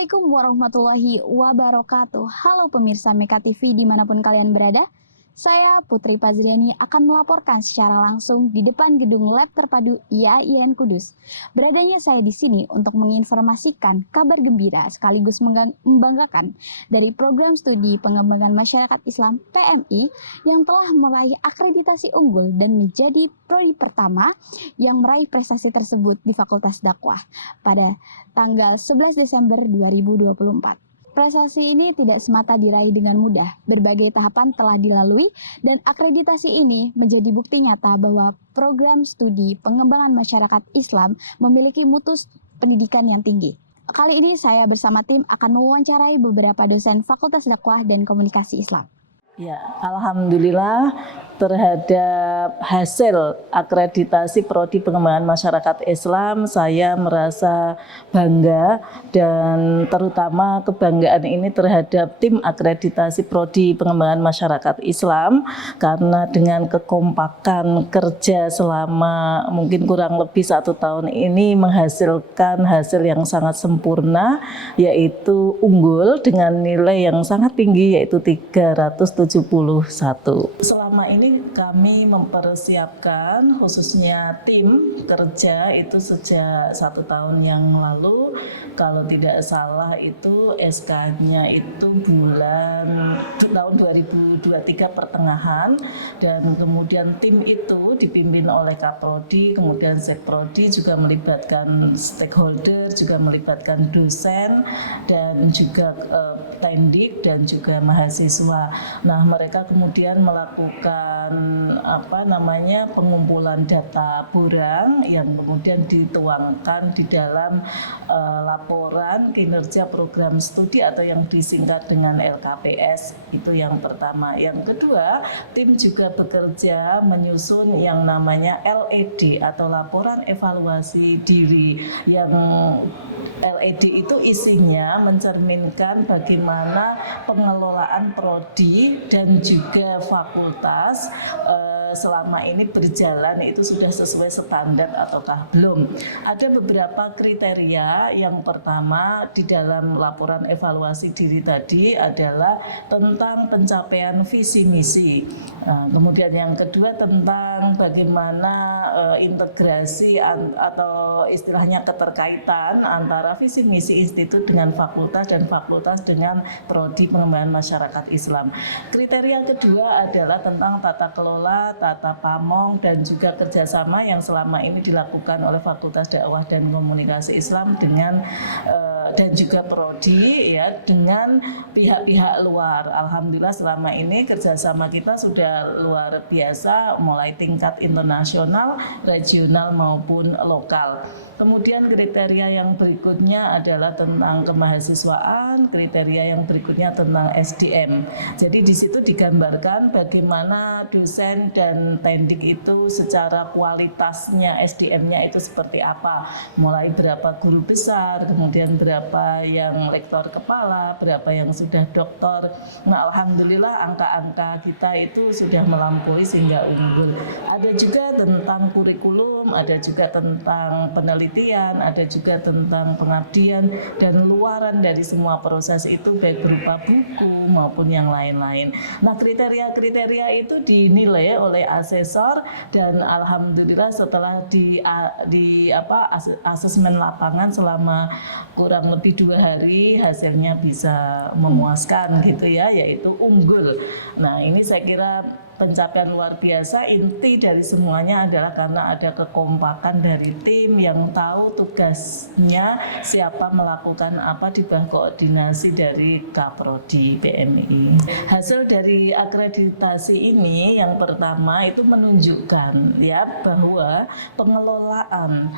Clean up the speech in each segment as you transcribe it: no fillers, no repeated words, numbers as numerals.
Assalamualaikum warahmatullahi wabarakatuh. Halo pemirsa Meka TV dimanapun kalian berada. Saya Putri Pazriani akan melaporkan secara langsung di depan gedung Lab Terpadu IAIN Kudus. Beradanya saya di sini untuk menginformasikan kabar gembira sekaligus membanggakan dari program studi pengembangan masyarakat Islam PMI yang telah meraih akreditasi unggul dan menjadi prodi pertama yang meraih prestasi tersebut di Fakultas Dakwah pada tanggal 11 Desember 2024. Prestasi ini tidak semata diraih dengan mudah. Berbagai tahapan telah dilalui dan akreditasi ini menjadi bukti nyata bahwa program studi pengembangan masyarakat Islam memiliki mutu pendidikan yang tinggi. Kali ini saya bersama tim akan mewawancarai beberapa dosen Fakultas Dakwah dan Komunikasi Islam. Ya, alhamdulillah terhadap hasil akreditasi prodi pengembangan masyarakat Islam saya merasa bangga, dan terutama kebanggaan ini terhadap tim akreditasi prodi pengembangan masyarakat Islam, karena dengan kekompakan kerja selama mungkin kurang lebih 1 tahun ini menghasilkan hasil yang sangat sempurna, yaitu unggul dengan nilai yang sangat tinggi, yaitu 371. Selama ini kami mempersiapkan, khususnya tim kerja itu sejak 1 tahun yang lalu. Kalau tidak salah itu SK-nya itu tahun 2023 pertengahan, dan kemudian tim itu dipimpin oleh Kaprodi, kemudian Sekprodi juga melibatkan stakeholder, juga melibatkan dosen dan juga tendik dan juga mahasiswa. Nah, mereka kemudian melakukan pengumpulan data borang yang kemudian dituangkan di dalam laporan kinerja program studi atau yang disingkat dengan LKPS. Itu yang pertama. Yang kedua, tim juga bekerja menyusun yang namanya LED atau laporan evaluasi diri, yang LED itu isinya mencerminkan bagaimana pengelolaan prodi dan juga fakultas selama ini berjalan itu sudah sesuai standar ataukah belum. Ada beberapa kriteria. Yang pertama di dalam laporan evaluasi diri tadi adalah tentang pencapaian visi misi. Kemudian yang kedua tentang bagaimana integrasi atau istilahnya keterkaitan antara visi misi institut dengan fakultas dan fakultas dengan prodi pengembangan masyarakat Islam. Kriteria kedua adalah tentang tata kelola, tata pamong, dan juga kerjasama yang selama ini dilakukan oleh Fakultas Dakwah dan Komunikasi Islam dengan dan juga prodi ya dengan pihak-pihak luar. Alhamdulillah selama ini kerjasama kita sudah luar biasa, mulai tingkat internasional, regional maupun lokal. Kemudian kriteria yang berikutnya adalah tentang kemahasiswaan, kriteria yang berikutnya tentang SDM. Jadi di situ digambarkan bagaimana dosen dan tendik itu secara kualitasnya, SDM-nya itu seperti apa. Mulai berapa guru besar, kemudian berapa yang lektor kepala, berapa yang sudah doktor. Nah, alhamdulillah angka-angka kita itu sudah melampaui sehingga unggul. Ada juga tentang kurikulum, ada juga tentang penelitian, ada juga tentang pengabdian, dan luaran dari semua proses itu baik berupa buku maupun yang lain-lain. Nah, kriteria-kriteria itu dinilai oleh asesor, dan alhamdulillah setelah asesmen lapangan selama kurang lebih 2 hari hasilnya bisa memuaskan gitu ya, yaitu unggul. Nah, ini saya kira pencapaian luar biasa. Inti dari semuanya adalah karena ada kekompakan dari tim yang tahu tugasnya, siapa melakukan apa di bawah koordinasi dari Kaprodi PMI. Hasil dari akreditasi ini yang pertama itu menunjukkan ya bahwa pengelolaan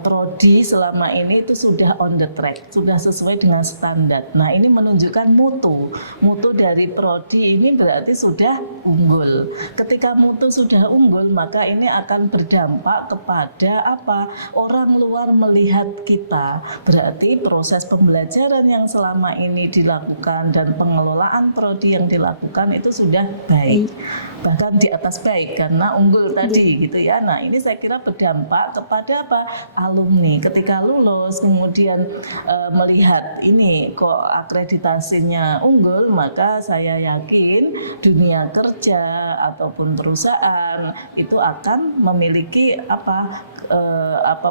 prodi selama ini itu sudah on the track, sudah sesuai dengan standar. Nah, ini menunjukkan mutu dari prodi ini berarti sudah unggul. Ketika mutu sudah unggul, maka ini akan berdampak kepada apa? Orang luar melihat kita. Berarti proses pembelajaran yang selama ini dilakukan dan pengelolaan prodi yang dilakukan itu sudah baik. bahkan di atas baik karena unggul tadi gitu ya. Nah, ini saya kira berdampak kepada apa? Alumni ketika lulus kemudian melihat ini kok akreditasinya unggul, maka saya yakin dunia kerja ataupun perusahaan itu akan memiliki apa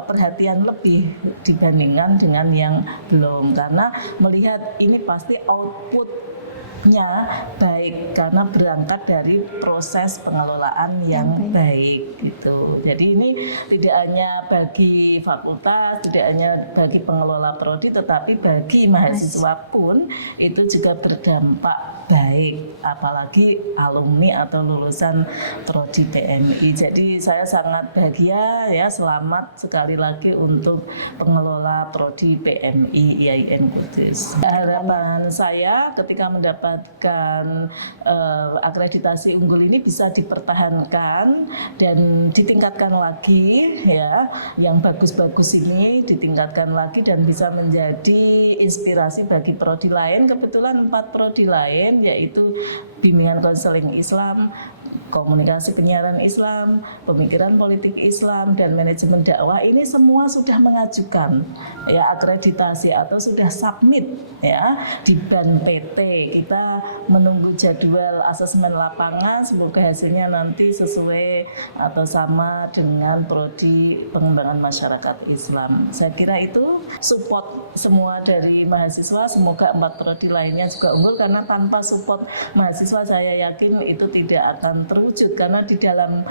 perhatian lebih dibandingkan dengan yang belum, karena melihat ini pasti outputnya baik karena berangkat dari proses pengelolaan yang baik gitu. Jadi ini tidak hanya bagi fakultas, tidak hanya bagi pengelola prodi, tetapi bagi mahasiswa pun itu juga berdampak baik, apalagi alumni atau lulusan prodi PMI. Jadi saya sangat bahagia ya, selamat sekali lagi untuk pengelola prodi PMI IAIN Kudus. Harapan saya ketika mendapatkan akreditasi unggul ini bisa dipertahankan dan ditingkatkan lagi ya, yang bagus-bagus ini ditingkatkan lagi dan bisa menjadi inspirasi bagi prodi lain. Kebetulan 4 prodi lain yaitu bimbingan konseling Islam, komunikasi penyiaran Islam, pemikiran politik Islam, dan manajemen dakwah ini semua sudah mengajukan ya akreditasi atau sudah submit ya di BAN PT. Kita menunggu jadwal asesmen lapangan, semoga hasilnya nanti sesuai atau sama dengan prodi pengembangan masyarakat Islam. Saya kira itu support semua dari mahasiswa, semoga 4 prodi lainnya juga unggul, karena tanpa support mahasiswa saya yakin itu tidak akan terwujud, karena di dalam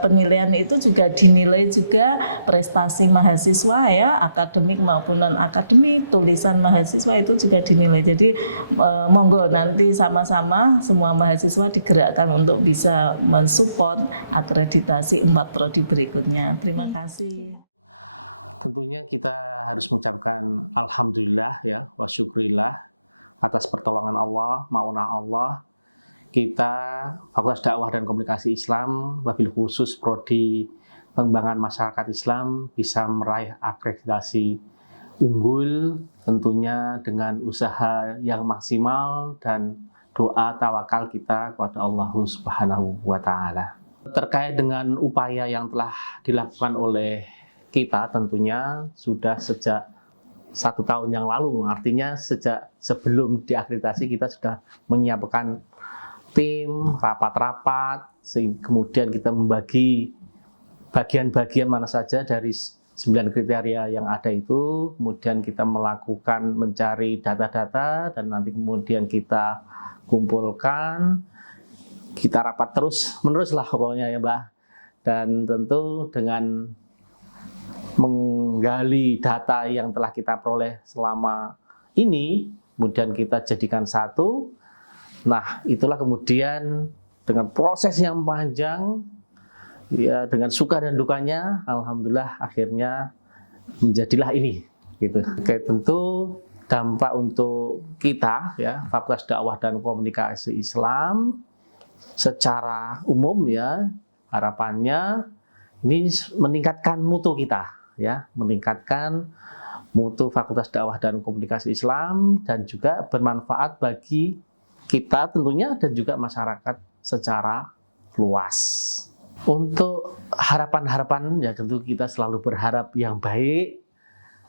penilaian itu juga dinilai juga prestasi mahasiswa ya, akademik maupun non akademik, tulisan mahasiswa itu juga dinilai. Jadi monggo nanti sama-sama semua mahasiswa digerakkan untuk bisa mensupport akreditasi 4 prodi berikutnya. Terima kasih. Tentunya kita harus mengucapkan alhamdulillah ya, wa syukrillah atas pertolongan Allah, maunah Allah. Kita Fakultas Dakwah dan Komunikasi Islam, wabil khusus prodi pengembangan masyarakat Islam bisa meraih akreditasi unggul, tentunya dengan usaha yang maksimal dan doa tawakal kita kepada Allah Subhanahu wa Ta'ala. Terkait dengan upaya yang telah dilakukan oleh kita, tentunya sudah sejak 1 tahun yang lalu, artinya sejak sebelum diakreditasi kita sudah menyiapkan tim, rapat-rapat, kemudian kita membagi bagian-bagian mana saja dari 9 kriteria yang ada itu, kemudian kita melakukan mencari data-data dan nanti kemudian kita kumpulkan, kita rapat terus-menerus lah pokoknya ya Mbak. Dan tentu dengan menggali data yang telah kita peroleh selama ini, kemudian kita jadikan satu. Nah, itulah kemudian dengan proses yang panjang, ya dengan suka dan dukanya, alhamdulillah akhirnya menjadilah ini. Gitu. Oke, tentu dampak untuk kita, ya Fakultas Dakwah dan Komunikasi Islam, secara umum ya harapannya ini meningkatkan mutu kita, ya meningkatkan mutu Fakultas Dakwah dan Komunikasi Islam dan juga bermanfaat bagi kita tentunya dan juga masyarakat secara luas. Untuk harapan-harapan ya tentu kita selalu berharap yang baik.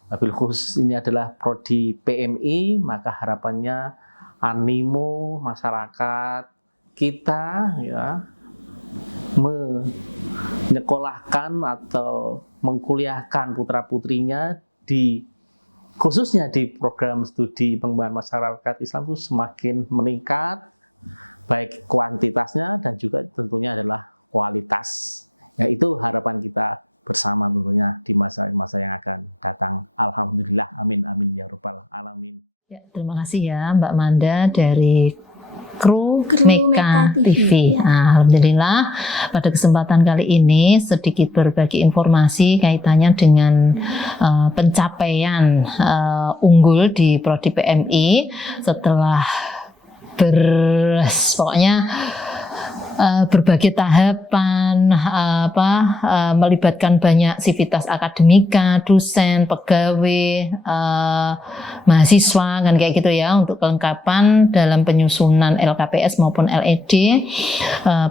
Wabil khusus ini adalah prodi PMI, maka harapannya animo masyarakat kita ya menyekolahkan atau mengkuliahkan putra-putrinya di khususnya di program studi pengembangan masyarakat Islam itu semakin meningkat, baik kuantitasnya dan juga tentunya adalah kualitas. Ya, itu harapan kita bersama tentunya di masa-masa yang akan datang. Alhamdulillah, amin amin ya rabbal alamin. Ya, terima kasih ya Mbak Manda dari kru Meka TV. Alhamdulillah pada kesempatan kali ini sedikit berbagi informasi kaitannya dengan pencapaian unggul di prodi PMI setelah pokoknya berbagai tahapan, melibatkan banyak sivitas akademika, dosen, pegawai, mahasiswa kan kayak gitu ya, untuk kelengkapan dalam penyusunan LKPS maupun LED.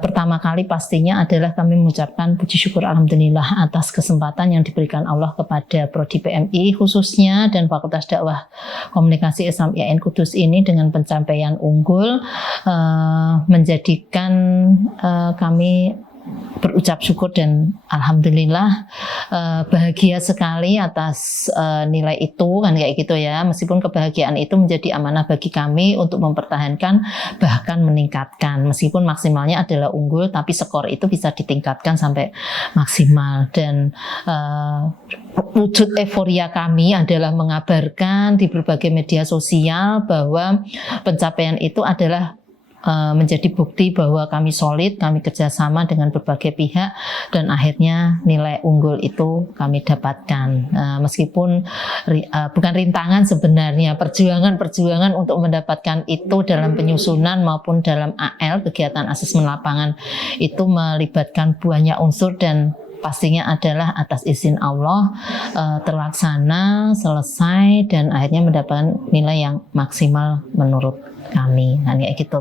Pertama kali pastinya adalah kami mengucapkan puji syukur alhamdulillah atas kesempatan yang diberikan Allah kepada Prodi PMI khususnya dan Fakultas Dakwah Komunikasi Islam IAIN Kudus ini dengan pencapaian unggul, menjadikan kami berucap syukur dan alhamdulillah bahagia sekali atas nilai itu kan kayak gitu ya. Meskipun kebahagiaan itu menjadi amanah bagi kami untuk mempertahankan bahkan meningkatkan, meskipun maksimalnya adalah unggul tapi skor itu bisa ditingkatkan sampai maksimal. Dan wujud euforia kami adalah mengabarkan di berbagai media sosial bahwa pencapaian itu adalah menjadi bukti bahwa kami solid, kami kerjasama dengan berbagai pihak dan akhirnya nilai unggul itu kami dapatkan. Meskipun bukan rintangan sebenarnya, perjuangan untuk mendapatkan itu dalam penyusunan maupun dalam AL, kegiatan asesmen lapangan itu melibatkan banyak unsur dan pastinya adalah atas izin Allah terlaksana, selesai dan akhirnya mendapatkan nilai yang maksimal menurut kami. Nah, kayak gitu.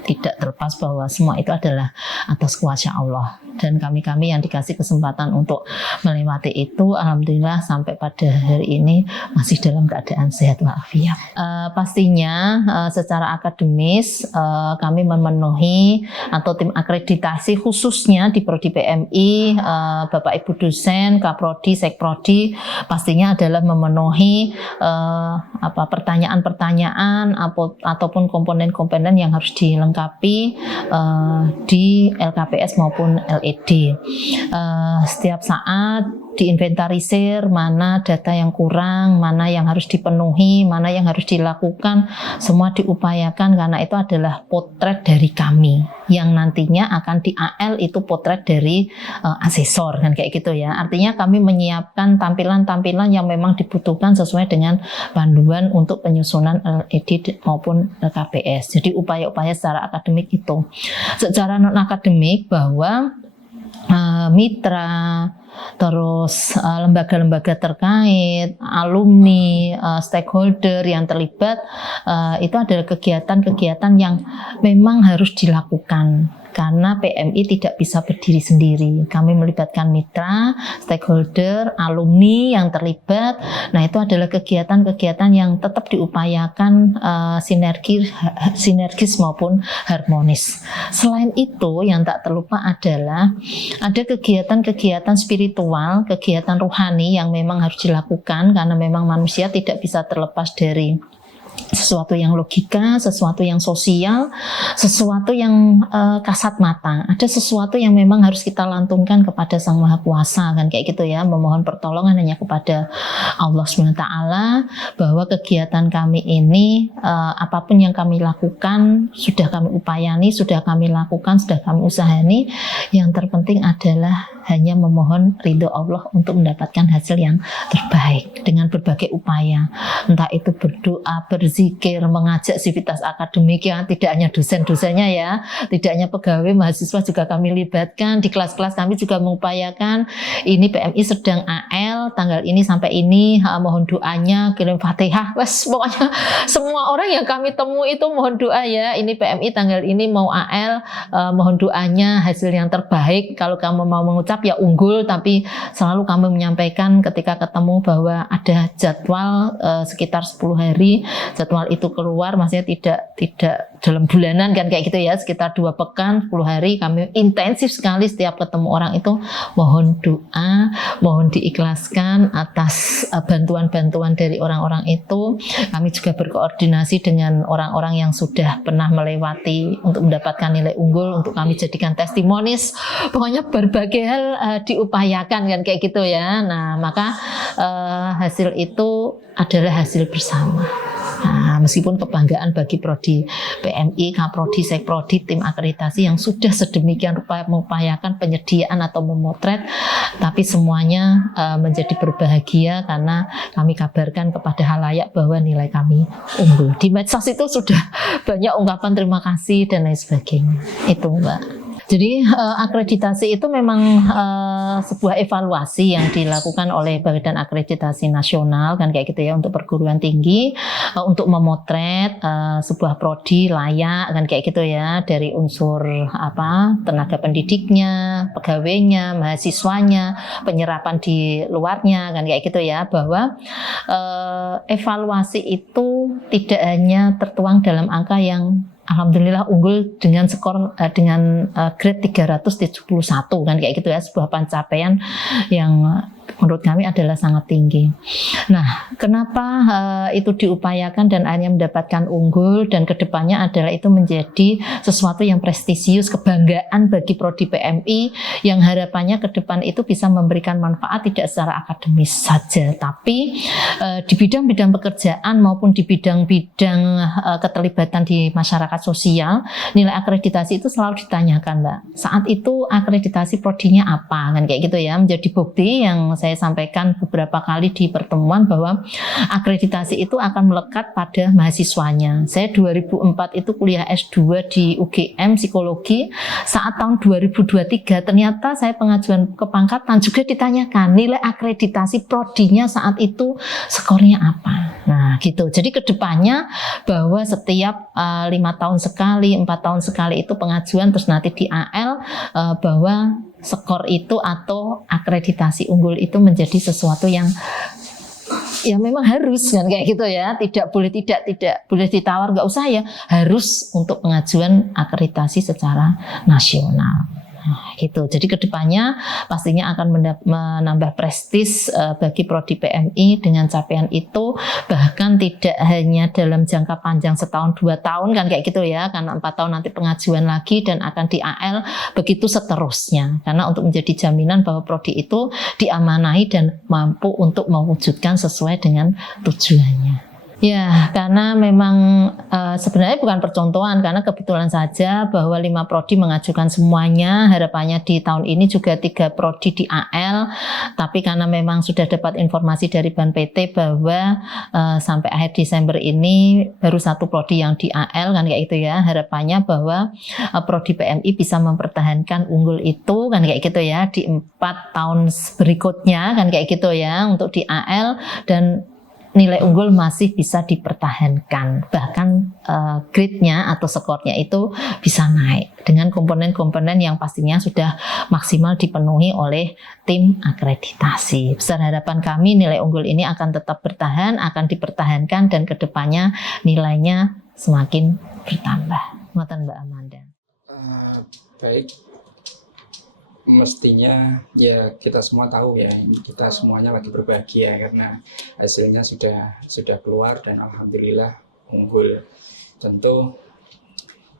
Tidak terlepas bahwa semua itu adalah atas kuasa Allah dan kami yang dikasih kesempatan untuk melewati itu alhamdulillah sampai pada hari ini masih dalam keadaan sehat walafiat. Pastinya secara akademis kami memenuhi atau tim akreditasi khususnya di Prodi PMI, Bapak Ibu dosen, Kaprodi, Sekprodi pastinya adalah memenuhi pertanyaan-pertanyaan ataupun komponen-komponen yang harus dilengkapi di LKPS maupun LED. Setiap saat diinventarisir mana data yang kurang, mana yang harus dipenuhi, mana yang harus dilakukan, semua diupayakan karena itu adalah potret dari kami yang nantinya akan di AL itu potret dari asesor kan kayak gitu ya. Artinya kami menyiapkan tampilan-tampilan yang memang dibutuhkan sesuai dengan panduan untuk penyusunan LED maupun LKPS. Jadi upaya-upaya secara akademik itu. Secara non akademik bahwa mitra, terus lembaga-lembaga terkait, alumni, stakeholder yang terlibat, itu adalah kegiatan-kegiatan yang memang harus dilakukan karena PMI tidak bisa berdiri sendiri. Kami melibatkan mitra, stakeholder, alumni yang terlibat. Nah, itu adalah kegiatan-kegiatan yang tetap diupayakan sinergis maupun harmonis. Selain itu, yang tak terlupa adalah ada kegiatan-kegiatan spiritual, kegiatan rohani yang memang harus dilakukan karena memang manusia tidak bisa terlepas dari sesuatu yang logika, sesuatu yang sosial, sesuatu yang kasat mata. Ada sesuatu yang memang harus kita lantunkan kepada Sang Maha Kuasa kan kayak gitu ya, memohon pertolongan hanya kepada Allah SWT bahwa kegiatan kami ini apapun yang kami lakukan sudah kami upayani, sudah kami lakukan, sudah kami usahani. Yang terpenting adalah hanya memohon ridho Allah untuk mendapatkan hasil yang terbaik dengan berbagai upaya, entah itu berdoa, berzikir, mengajak sivitas akademik ya, tidak hanya dosen-dosennya ya, tidak hanya pegawai, mahasiswa juga kami libatkan, di kelas-kelas kami juga mengupayakan ini PMI sedang AL tanggal ini sampai ini, mohon doanya, kirim Fatihah, pokoknya semua orang yang kami temui itu mohon doa ya, ini PMI tanggal ini mau AL, mohon doanya hasil yang terbaik, kalau kamu mau mengucap ya unggul, tapi selalu kami menyampaikan ketika ketemu bahwa ada jadwal sekitar 10 hari, jadwal itu keluar, maksudnya tidak dalam bulanan kan kayak gitu ya, sekitar 2 pekan, 10 hari kami intensif sekali setiap ketemu orang itu mohon doa, mohon diikhlaskan atas bantuan-bantuan dari orang-orang itu. Kami juga berkoordinasi dengan orang-orang yang sudah pernah melewati untuk mendapatkan nilai unggul untuk kami jadikan testimonis, pokoknya berbagai hal diupayakan kan kayak gitu ya. Nah, maka hasil itu adalah hasil bersama. Nah, meskipun kebanggaan bagi Prodi PMI, Kaprodi, Sekprodi, tim akreditasi yang sudah sedemikian rupa mengupayakan penyediaan atau memotret, tapi semuanya menjadi berbahagia karena kami kabarkan kepada halayak bahwa nilai kami unggul. Di medsos itu sudah banyak ungkapan terima kasih dan lain sebagainya. Itu Mbak. Jadi akreditasi itu memang sebuah evaluasi yang dilakukan oleh Badan Akreditasi Nasional kan kayak gitu ya, untuk perguruan tinggi, untuk memotret sebuah prodi layak kan kayak gitu ya, dari unsur tenaga pendidiknya, pegawainya, mahasiswanya, penyerapan di luarnya kan kayak gitu ya, bahwa evaluasi itu tidak hanya tertuang dalam angka yang alhamdulillah unggul dengan skor dengan grade 371 kan kayak gitu ya, sebuah pencapaian yang menurut kami adalah sangat tinggi. Nah, kenapa itu diupayakan dan akhirnya mendapatkan unggul, dan kedepannya adalah itu menjadi sesuatu yang prestisius, kebanggaan bagi prodi PMI yang harapannya ke depan itu bisa memberikan manfaat tidak secara akademis saja, tapi di bidang-bidang pekerjaan maupun di bidang-bidang keterlibatan di masyarakat sosial. Nilai akreditasi itu selalu ditanyakan, Mbak. Saat itu akreditasi prodinya apa kan kayak gitu ya, menjadi bukti yang saya sampaikan beberapa kali di pertemuan bahwa akreditasi itu akan melekat pada mahasiswanya. Saya 2004 itu kuliah S2 di UGM Psikologi. Saat tahun 2023 ternyata saya pengajuan kepangkatan juga ditanyakan nilai akreditasi prodinya saat itu skornya apa. Nah gitu. Jadi kedepannya bahwa setiap 5 tahun sekali, 4 tahun sekali itu pengajuan, terus nanti di AL bahwa skor itu atau akreditasi unggul itu menjadi sesuatu yang ya memang harus kan kayak gitu ya, tidak boleh tidak boleh ditawar, nggak usah ya, harus untuk pengajuan akreditasi secara nasional. Nah, gitu. Jadi kedepannya pastinya akan menambah prestis bagi prodi PMI dengan capaian itu, bahkan tidak hanya dalam jangka panjang setahun 2 tahun kan kayak gitu ya, karena 4 tahun nanti pengajuan lagi dan akan di AL, begitu seterusnya, karena untuk menjadi jaminan bahwa prodi itu diamanahi dan mampu untuk mewujudkan sesuai dengan tujuannya. Ya, karena memang sebenarnya bukan percontohan, karena kebetulan saja bahwa 5 prodi mengajukan semuanya, harapannya di tahun ini juga 3 prodi di AL, tapi karena memang sudah dapat informasi dari Ban PT bahwa sampai akhir Desember ini baru 1 prodi yang di AL kan kayak gitu ya, harapannya bahwa prodi PMI bisa mempertahankan unggul itu kan kayak gitu ya di 4 tahun berikutnya kan kayak gitu ya untuk di AL, dan nilai unggul masih bisa dipertahankan, bahkan grade-nya atau skornya itu bisa naik dengan komponen-komponen yang pastinya sudah maksimal dipenuhi oleh tim akreditasi. Besar harapan kami nilai unggul ini akan tetap bertahan, akan dipertahankan, dan kedepannya nilainya semakin bertambah. Ngoten Mbak Amanda. Baik. Mestinya ya kita semua tahu ya, kita semuanya lagi berbahagia karena hasilnya sudah keluar dan alhamdulillah unggul. Tentu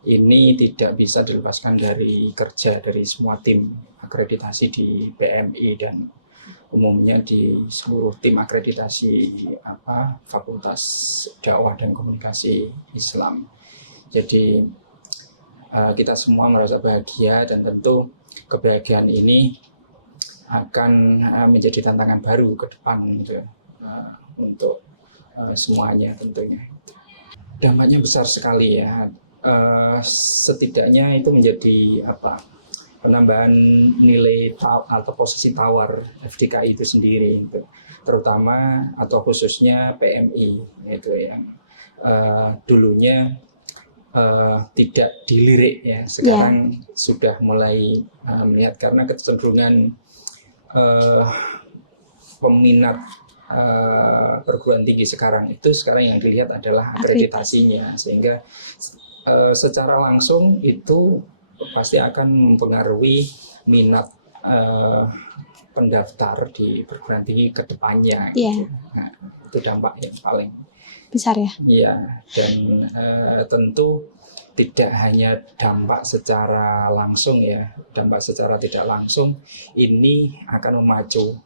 ini tidak bisa dilepaskan dari kerja dari semua tim akreditasi di PMI dan umumnya di seluruh tim akreditasi Fakultas Dakwah dan Komunikasi Islam. Jadi kita semua merasa bahagia, dan tentu kebahagiaan ini akan menjadi tantangan baru ke depan gitu, untuk semuanya tentunya. Dampaknya besar sekali ya. Setidaknya itu menjadi penambahan nilai atau posisi tawar FDKI itu sendiri itu, terutama atau khususnya PMI itu yang dulunya tidak dilirik ya, sekarang sudah mulai melihat, karena kecenderungan peminat perguruan tinggi sekarang yang dilihat adalah akreditasinya, sehingga secara langsung itu pasti akan mempengaruhi minat pendaftar di perguruan tinggi ke depannya gitu. Nah, itu dampak yang paling besar ya. Iya, dan tentu tidak hanya dampak secara langsung ya, dampak secara tidak langsung ini akan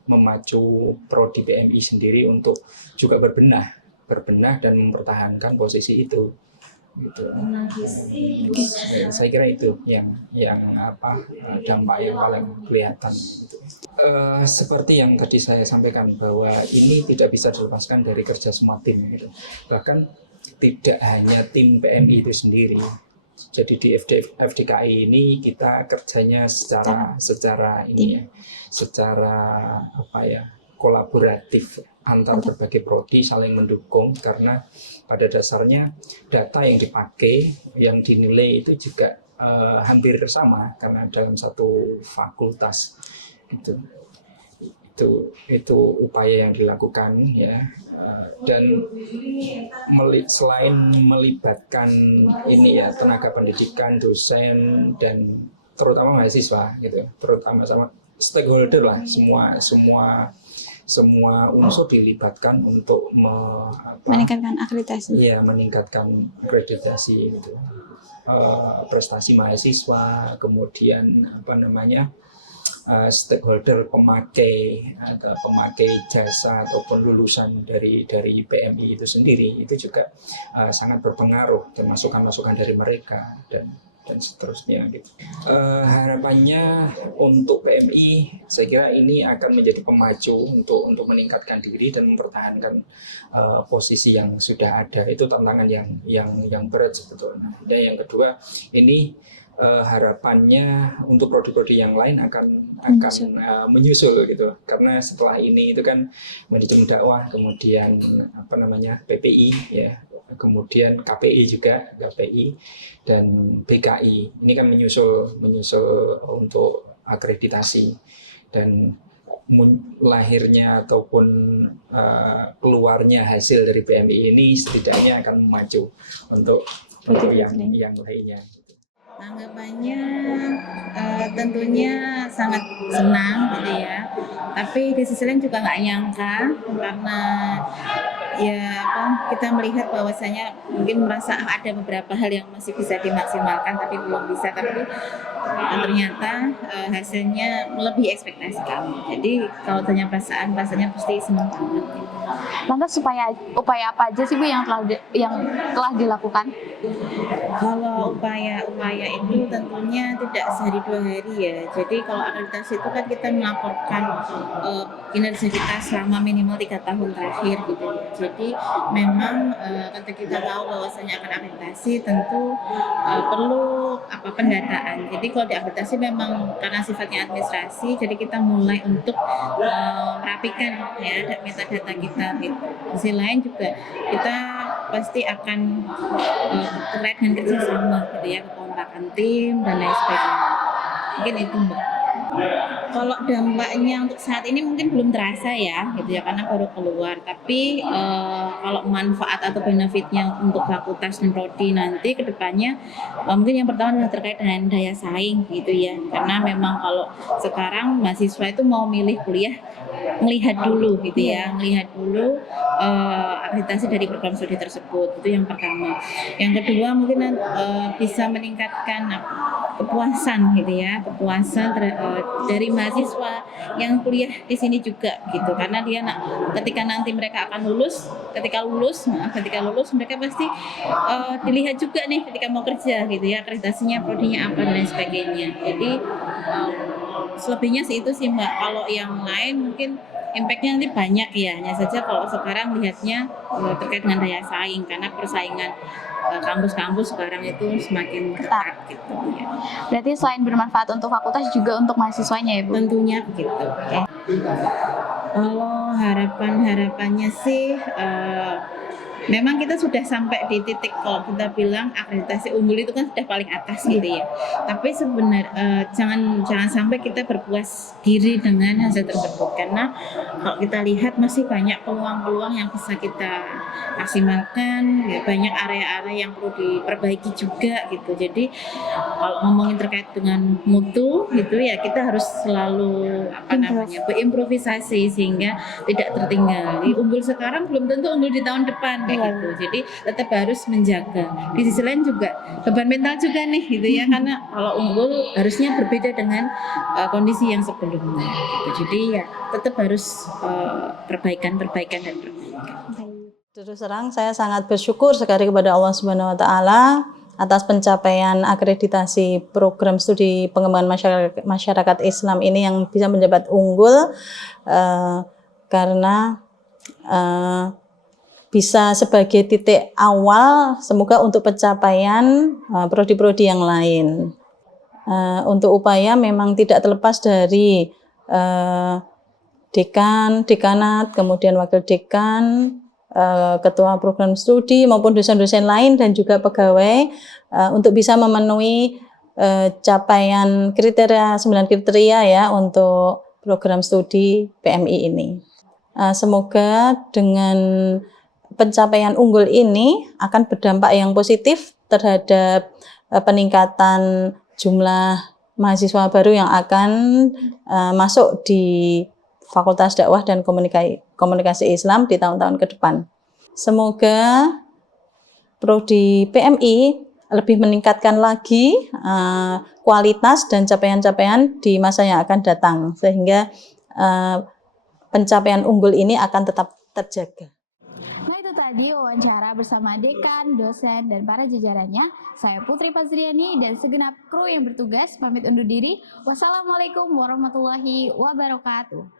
memacu prodi PMI sendiri untuk juga berbenah dan mempertahankan posisi itu. Gitu. Saya kira itu yang dampak yang paling kelihatan. Gitu. Seperti yang tadi saya sampaikan bahwa ini tidak bisa dilepaskan dari kerja semua tim. Gitu. Bahkan tidak hanya tim PMI itu sendiri. Jadi di FDKI ini kita kerjanya secara ini ya, secara kolaboratif antar berbagai prodi, saling mendukung, karena pada dasarnya data yang dipakai, yang dinilai itu juga hampir sama karena dalam satu fakultas gitu. Itu upaya yang dilakukan ya, dan selain melibatkan ini ya tenaga pendidikan, dosen, dan terutama mahasiswa gitu, terutama sama stakeholder lah, semua unsur dilibatkan untuk meningkatkan akreditasi. Iya, meningkatkan akreditasi gitu. Prestasi mahasiswa, kemudian stakeholder pemakai atau pemakai jasa ataupun lulusan dari PMI itu sendiri, itu juga sangat berpengaruh, dan masukan-masukan dari mereka dan seterusnya gitu. Harapannya untuk PMI, saya kira ini akan menjadi pemacu untuk meningkatkan diri dan mempertahankan posisi yang sudah ada. Itu tantangan yang berat sebetulnya. Dan yang kedua, ini harapannya untuk prodi-prodi yang lain akan menyusul gitu, karena setelah ini itu kan manajemen dakwah, kemudian PPI ya, kemudian KPI dan BKI ini kan menyusul untuk akreditasi, dan lahirnya ataupun keluarnya hasil dari PMI ini setidaknya akan memacu untuk yang lainnya. Tanggapannya tentunya sangat senang gitu ya, tapi di sisi lain juga nggak nyangka, karena kita melihat bahwasanya mungkin merasa ada beberapa hal yang masih bisa dimaksimalkan tapi belum bisa, tapi ternyata hasilnya melebihi ekspektasi kami. Jadi kalau tanya perasaan, rasanya pasti senang banget gitu. Lantas upaya apa aja sih Bu yang telah dilakukan? Kalau upaya itu tentunya tidak sehari dua hari ya. Jadi kalau akreditasi itu kan kita melaporkan kinerja kita selama minimal 3 tahun terakhir gitu ya. Jadi memang ketika kita tahu bahwasanya akan akreditasi tentu perlu pendataan. Jadi kalau di akreditasi memang karena sifatnya administrasi, jadi kita mulai untuk merapikan ya metadata kita gitu. Di sisi lain juga kita pasti akan terkait dengan kerjasama gitu ya, kekompakan tim dan lain sebagainya. Mungkin itu Mbak. Kalau dampaknya untuk saat ini mungkin belum terasa ya gitu ya, karena baru keluar, tapi kalau manfaat atau benefitnya untuk fakultas dan prodi nanti ke depannya mungkin yang pertama adalah terkait dengan daya saing gitu ya, karena memang kalau sekarang mahasiswa itu mau milih kuliah melihat dulu gitu ya, melihat dulu akreditasi dari program studi tersebut, itu yang pertama. Yang kedua mungkin bisa meningkatkan kepuasan gitu ya, kepuasan dari mahasiswa yang kuliah di sini juga gitu, karena dia ketika nanti mereka akan lulus, ketika lulus mereka pasti dilihat juga nih ketika mau kerja gitu ya, akreditasinya, prodinya apa dan lain sebagainya. Jadi selebihnya sih itu sih Mbak. Kalau yang lain mungkin impact-nya nanti banyak ya, hanya saja kalau sekarang lihatnya terkait dengan daya saing, karena persaingan kampus-kampus sekarang itu semakin ketat gitu ya. Berarti selain bermanfaat untuk fakultas juga untuk mahasiswanya ya Bu? Tentunya gitu. Kalau harapannya sih memang kita sudah sampai di titik kalau kita bilang akreditasi unggul itu kan sudah paling atas gitu ya. Tapi sebenarnya jangan sampai kita berpuas diri dengan hasil tersebut, karena kalau kita lihat masih banyak peluang-peluang yang bisa kita maksimalkan, ya, banyak area-area yang perlu diperbaiki juga gitu. Jadi kalau ngomongin terkait dengan mutu gitu ya, kita harus selalu berimprovisasi sehingga tidak tertinggal. Jadi unggul sekarang belum tentu unggul di tahun depan gitu. Jadi tetap harus menjaga. Di sisi lain juga beban mental juga nih gitu ya, karena kalau unggul harusnya berbeda dengan kondisi yang sebelumnya gitu. Jadi ya tetap harus perbaikan. Terus terang saya sangat bersyukur sekali kepada Allah Subhanahu wa taala atas pencapaian akreditasi program studi pengembangan masyarakat Islam ini yang bisa menjabat unggul, karena bisa sebagai titik awal semoga untuk pencapaian prodi-prodi yang lain. Untuk upaya memang tidak terlepas dari dekan, dekanat, kemudian wakil dekan, ketua program studi maupun dosen-dosen lain dan juga pegawai untuk bisa memenuhi capaian kriteria 9 kriteria ya untuk program studi PMI ini. Semoga dengan pencapaian unggul ini akan berdampak yang positif terhadap peningkatan jumlah mahasiswa baru yang akan masuk di Fakultas Dakwah dan Komunikasi Islam di tahun-tahun ke depan. Semoga prodi PMI lebih meningkatkan lagi kualitas dan capaian-capaian di masa yang akan datang, sehingga pencapaian unggul ini akan tetap terjaga. Nah, itu tadi wawancara bersama dekan, dosen, dan para jajarannya. Saya Putri Pazriani dan segenap kru yang bertugas pamit undur diri. Wassalamualaikum warahmatullahi wabarakatuh.